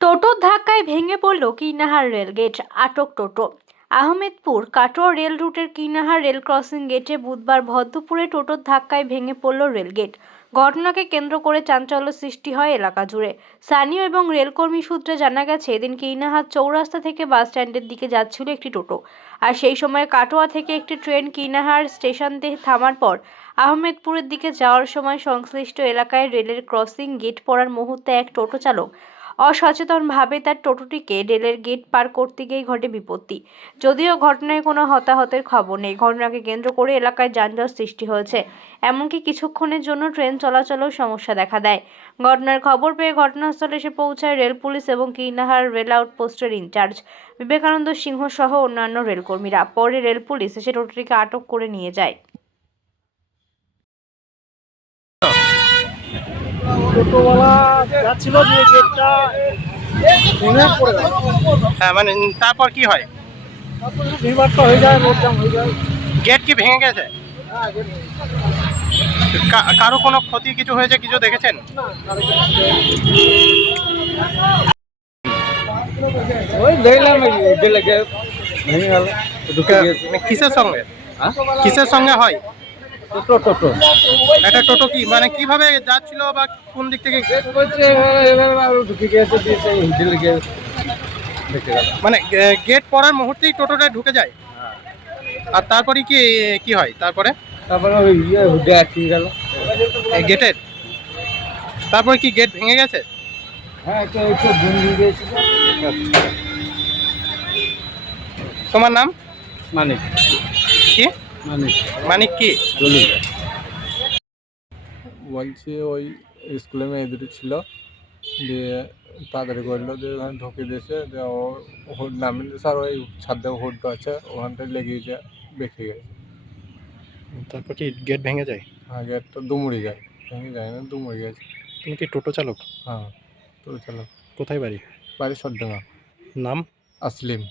টোটোর ধাক্কায় ভেঙে পড়ল কিনাহার রেলগেট, আটক টোটো। আহমেদপুর কাটোয়া রেল রুটের কিনাহার রেল ক্রসিং গেটে বুধবার ভরদুপুরে টোটোর ধাক্কায় ভেঙে পড়ল রেলগেট। ঘটনাকে কেন্দ্র করে চাঞ্চল্য সৃষ্টি হয় এলাকা জুড়ে। স্থানীয় এবং রেলকর্মী সূত্রে জানা গেছে, এদিন কিনাহার চৌরাস্তা থেকে বাস স্ট্যান্ডের দিকে যাচ্ছিল একটি টোটো, আর সেই সময় কাটোয়া থেকে একটি ট্রেন কিনাহার স্টেশনে থামার পর আহমেদপুরের দিকে যাওয়ার সময় সংশ্লিষ্ট এলাকায় রেলের ক্রসিং গেট পড়ার মুহূর্তে এক টোটো চালক অসচেতনভাবে তার টোটোটিকে রেলের গেট পার করতে গিয়ে ঘটে বিপত্তি। যদিও ঘটনায় কোনো হতাহতের খবর নেই। ঘটনাকে কেন্দ্র করে এলাকায় যানজট সৃষ্টি হয়েছে, এমনকি কিছুক্ষণের জন্য ট্রেন চলাচলেও সমস্যা দেখা দেয়। ঘটনার খবর পেয়ে ঘটনাস্থলে এসে পৌঁছায় রেল পুলিশ এবং কিনাহার রেল আউটপোস্টের ইনচার্জ বিবেকানন্দ সিংহ সহ অন্যান্য রেলকর্মীরা। পরে রেল পুলিশ এসে টোটোটিকে আটক করে নিয়ে যায়। টোটোওয়ালা যাচ্ছিল যে গেটটা ভেঙে পড়ে গেল। হ্যাঁ, মানে তারপর কি হয়? তারপরে ভিড়ভাট্টা হয়ে যায়, রোড জ্যাম হয়ে যায়। গেট কি ভেঙে গেছে? হ্যাঁ, গেট ভেঙে গেছে। কারো কোনো ক্ষতি কিছু হয়েছে, কিছু দেখেছেন? না, ওই দেখলাম গেলে ভেঙে গেল। কিসের সঙ্গে হ্যাঁ, কিসের সঙ্গে হয়? টোটো টোটো একটা টোটো কি মানে কিভাবে যাচ্ছিল বা কোন দিক থেকে? গেট বলছে এবার ঢুকে গিয়েছে, দিয়েছে হিন্দি গিয়ে দেখে গেল। মানে গেট পড়ার মুহূর্তেই টোটোটা ঢুকে যায়, আর তারপরে কি কি হয় তারপরে? তারপরে ওই হুডে আটকে গেল। গেটের তারপরে কি গেট ভেঙে গেছে? হ্যাঁ, একটু একটু দিন দিয়ে গিয়েছিল। তোমার নাম? মানিক কি? মানিক মানিক কি? দলি। বলছি ওই স্কুলে মেয়েদের ছিল, দিয়ে তাড়াতাড়ি করলো, দিয়ে ওখানে ঢুকে দিয়েছে, দিয়ে ও হুড নামিয়ে দিয়েছে, আর ওই ছাদে হুড আছে ওখানটায় লেগে গিয়ে বেঁকে গেছে। তারপর কি গেট ভেঙে যায়? হ্যাঁ, গেটটা দুমড়ে যায়, ভেঙে যায় না, দুমড়ে গেছে। তুমি কি টোটো চালক? হ্যাঁ, তো চলো। কোথায় বাড়ি? বাড়ি সরডাঙ্গা। নাম? আসলিম।